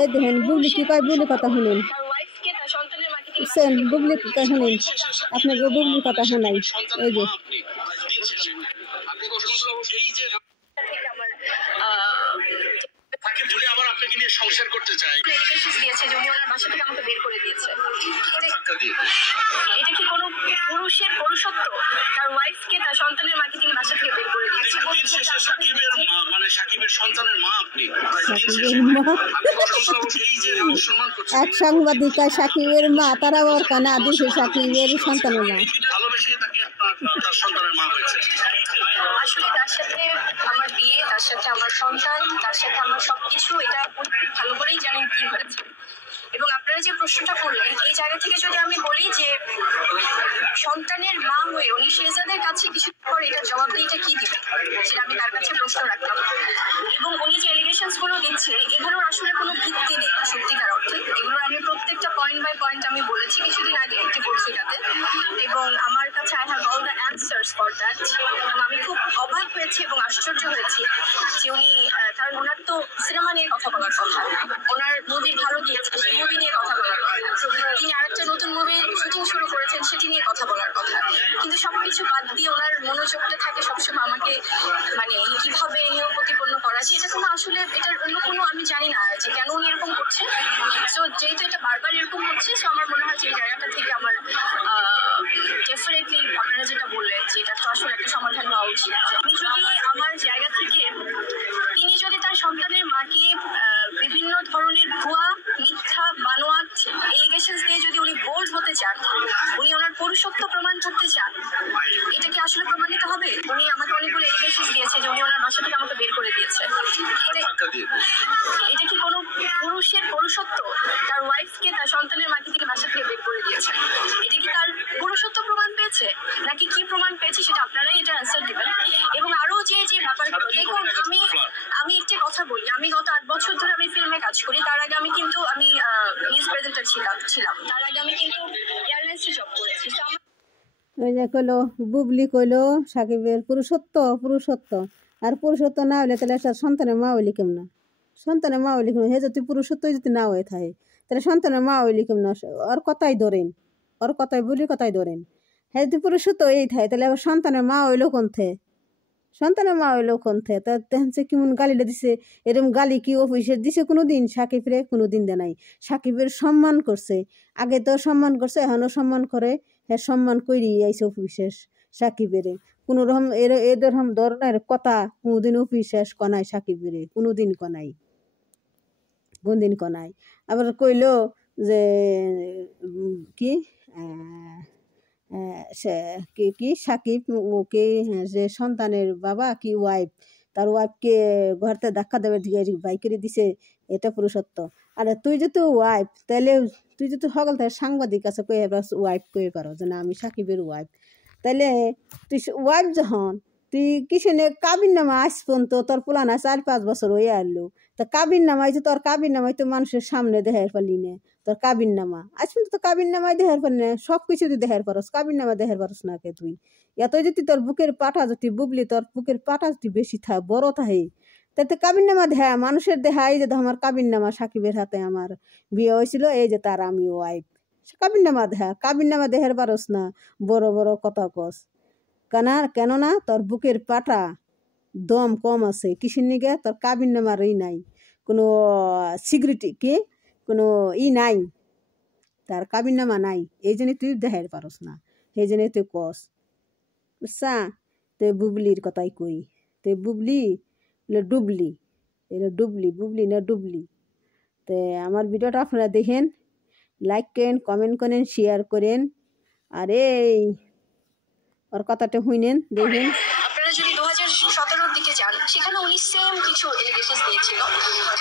এই দেখেন বুবলি কি কয়, বুবলি কথা শুনুন, বুঝছেন? বুবলি কথা শুনুন, আপনাকে বুবলির কথা শোনাই। এই যে আপনাকে নিয়ে সংসার করতে চাই, দিয়েছে যে উনি ওনার বাসা থেকে আমাকে বের করে দিয়েছে। এটা কি কোনো পুরুষের পুরুষত্ব? তার ওয়াইফকে, তার সন্তানের মাকে তিনি বাসা থেকে বের করে দিয়েছে। সাকিবের মানে সাকিবের সন্তানের মা আপনি। এক সাংবাদিক সাকিবের মা, তারা ওর কানা দিছে সাকিবের সন্তানের মা। ভালোবেসে তাকে তার সন্তানের মা হয়েছে। আসলে তার সাথে আমার বিয়ে, তার সাথে আমার সন্তান, তার সাথে আমার সবকিছু, এটা উনি খুব ভালো করেই জানেন কি হয়েছে। এবং আপনারা যে প্রশ্নটা করলেন, এই জায়গা থেকে যদি আমি বলি যে সন্তানের মা হয়ে উনি শেহজাদের কাছে কিছু পর এটা জবাবদিহিটা কি দিবেন, সেটা আমি তার কাছে প্রশ্ন রাখলাম। এবং উনি যে এলিগেশনস গুলো দিচ্ছে, এগুলোর আসলে কোনো ভিত্তি নেই সত্যিকার অর্থে। এগুলো আমি প্রত্যেকটা পয়েন্ট বাই পয়েন্ট আমি বলেছি কিছুদিন আগে একটি পত্রিকাতে, এবং আমার কাছে I have all the answers for that. এবং আমি খুব অবাক হয়েছি এবং আশ্চর্য হয়েছি যে উনি, কারণ ওনার তো সিনেমা নিয়ে কথা বলার কথা, ওনার মুভি ভালো গিয়েছে সেই মুভি নিয়ে কথা বলার কথা, তিনি আরেকটা নতুন মুভি শুটিং শুরু করেছেন সেটি নিয়ে কথা বলার কথা, কিন্তু সবকিছু বাদ দিয়ে ওনার মনোযোগটা থাকে সবসময় আমাকে মানে কিভাবে হেয় প্রতিপন্ন করা যায়। এটা কোনো আসলে এটার অন্য কোনো আমি জানি না যে কেন উনি এরকম করছে। সো যেহেতু এটা বারবার এরকম হচ্ছে, সো আমার মনে হয় যে এই জায়গাটা থেকে আমার ডেফিনেটলি আপনারা যেটা বললেন যে এটা তো আসলে একটা সমাধান হওয়া উচিত। আমি যদি আমার জায়গা থেকে, তিনি যদি তার সন্তানের মাকে বিভিন্ন ধরনের ভুয়া, মিথ্যা, বানোয়াট এলিগেশনস দিয়ে যদি উনি বোল্ড হতে চান, উনি ওনার পুরুষত্ব প্রমাণ করতে চান, এটা কি আসলে প্রমাণিত হবে? উনি আমাকে অনেকগুলো এলিগেশনস দিয়েছে যে উনি ওনার বাসা থেকে আমাকে বের করে দিয়েছে। এটা কি কোনো পুরুষের পুরুষত্ব? তার ওয়াইফকে, তার সন্তানের মাকে তিনি বাসা থেকে বের করে দিয়েছেন। এটা কি তার পুরুষত্ব প্রমাণ পেয়েছে নাকি কি প্রমাণ পেয়েছে, সেটা আপনারাই এটা অ্যান্সার দিবেন। এবং আরো যে যে ব্যাপারগুলো, দেখুন আমি একটি কথা বলি, আমি গত 8 বছর ধরে আমি ফিল্মে কাজ করি। তার আগে আমি কিন্তু নিউজ প্রেজেন্টার ছিলাম। তার আগে আমি কিন্তু এয়ারলাইন্সে জব করেছি। ওই যে কইলো বুবলি কইলো সাকিবের পুরুষত্ব, আর পুরুষত্ব না হলে তাহলে একটা সন্তানের মা হইলি কেমন? সন্তানের মা হইলি কেমন? হে যদি পুরুষত্ব যদি না হয়ে থাকে তাহলে সন্তানের মা হইলি কেমন? ওর কথাই ধরেন, বুবলির কথাই ধরেন। হ্যাঁ যদি পুরুষত্ব এই থাকে তাহলে আবার সন্তানের মা হইলো কোনথে? সন্তানের মা হইলো কোনথে? তা দেখছে কেমন গালিটা দিছে। এরকম গালি কি অফিসের দিছে কোনোদিন? সাকিবরে কোনোদিন দেয় নাই। সাকিবের সম্মান করছে, আগে তো সম্মান করছে, এখনও সম্মান করে। হ্যাঁ সম্মান করি আইসে অফিসের সাকিবেরে। কোনো রকম এরকম ধরনের কথা কোনোদিন অফিসের কনাই সাকিবেরে, কোনোদিন কনাই, কোনদিন কনাই। আবার কইলো যে কি কি সাকিব ওকে যে সন্তানের বাবা কি ওয়াইফ, তার ওয়াইফকে ঘরতে ধাক্কা দেবে বাইকেরে দিছে, এটা পুরুষত্ব। আরে তুই যদি ওয়াইফ, তাহলে তুই যদি সকল থেকে সাংবাদিক আছে কয়ে ওয়াইফ কয়ে পারো যে না আমি সাকিবের ওয়াইফ, তাহলে তুই ওয়াইফ যখন তুই কিসেনে কাবির নামা আস পর্যন্ত তোর পুলানা 4-5 বছর হয়ে আনলো, তা কাবির নামাই তো তোর কাবির নামাই তো মানুষের সামনে দেখার পারলি না। তোর কাবির নামা আজ পর্যন্ত তো কাবির নামাই দেখার পারলি না, সব কিছু তুই দেখার পারস, কাবির নামা দেখার পারস না কে তুই? এত যদি তোর বুকের পাটা যদি বুবলি তোর বুকের পাটা যদি বেশি বড় থাকে তাতে কাবির নামা দেখা মানুষের দেখা। এই যে আমার কাবির নামা সাকিবের হাতে আমার বিয়ে হয়েছিল, এই যে তার আমি ওয়াইফ, কাবির নামা দেখা। কাবির নামা দেখার পারস না, বড় বড় কথা কস কেননা তোর বুকের পাটা দম কম আছে। কিসের নিগে? তোর কাবির নামার নাই, কোনো সিকিউরিটি কি কোনো নাই, তার কাবির নামা নাই, এই জন্য তুই দেখার পারস না, সেই জন্য তুই কস। বুঝছা? তুই বুবলির কথাই কই, তুই বুবলি ডুবলি, এটা ডুবলি, বুবলি না ডুবলি। তো আমার ভিডিওটা আপনারা দেখেন, লাইক করেন, কমেন্ট করেন, শেয়ার করেন, আর এই ওর কথাটা শুনেন দেখেন। আপনারা যদি 2017-র দিকে যান, সেখানে উনি সেম কিছু এলিগেশন দিয়েছিল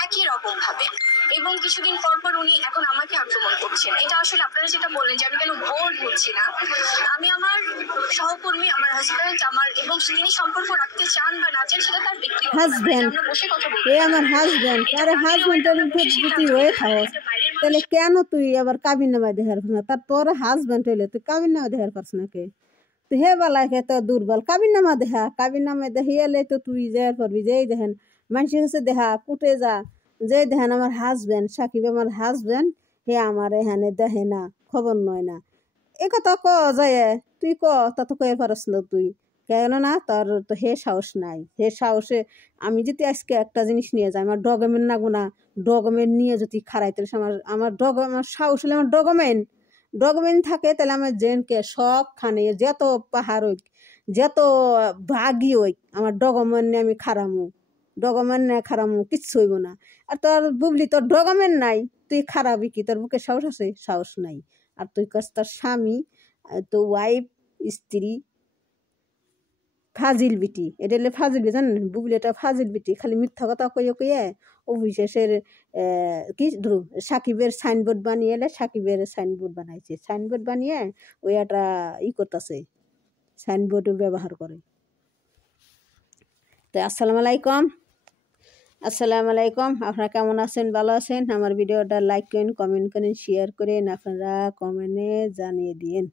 একই রকম ভাবে, এবং কিছুদিন পর পর উনি এখন আমাকে আক্রমণ করছেন। এটা আসলে আপনারা যেটা বললেন যে আমি কেন বোল্ড হচ্ছি না, আমি আমার সহকর্মী, আমার হাজব্যান্ড, আমার এবং তিনি সম্পর্ক রাখতে চান বা না চান সেটা তার ব্যক্তিগত ব্যাপার, আমরা বসে কথা বলবো। এই আমার হাজব্যান্ড, আরে হাজব্যান্ডের যদি হয়ে থাকো তাহলে কেন তুই আবার কাবির নামায় দেখার পারছ না? তার তোর হাজব্যান্ড হইলে তুই কাবির নামা দেখার পারছ না কে? তো হে বেলা কে তো দুর্বল, কাবির নামা দেখা, কাবির নামে দেখিয়ে এলে তো তুই যাই পারবি যে এই দেখেন মানুষের কাছে দেখা কুটে যা যে দেখেন আমার হাজব্যান্ড সাকিব আমার হাজব্যান্ড হে আমার এখানে দেখে না খবর নয় না এ কথা ক যায় তুই ক তা তো কয়ে পারস না তুই কেননা তোর তো হে সাহস নাই হে সাহসে আমি যদি আজকে একটা জিনিস নিয়ে যাই আমার ডকুমেন্ট না গোনা ডকুমেন্ট নিয়ে যদি খারাই তাহলে আমার আমার সাহস হলে আমার ডকুমেন্ট থাকে তাহলে আমার জেনকে সবখানে যত পাহাড় হোক যত ভাগি হোক আমার ডকুমেন্ট নিয়ে আমি ডকুমেন্ট নিয়ে খারামু কিচ্ছু হইব না আর তোর বুবলি তোর ডকুমেন্ট নাই তুই খারাপই কি তোর বুকে সাহস আছে সাহস নাই আর তুই কাছ তোর স্বামী তো ওয়াইফ স্ত্রী ফাজিল বিটি এটা হলে ফাজিল বিটি জানেন বুবলি এটা ফাজিল বিটি খালি মিথ্যা কথা কইয়ে অফিসের কি সাকিবের সাইনবোর্ড বানিয়ে এলে সাকিবের সাইনবোর্ড বানাইছে সাইনবোর্ড বানিয়ে ওই একটা করতেছে সাইনবোর্ড ব্যবহার করে তো আসসালামু আলাইকুম আপনারা কেমন আছেন ভালো আছেন আমার ভিডিওটা লাইক করেন কমেন্ট করেন শেয়ার করেন আপনারা কমেন্টে জানিয়ে দিন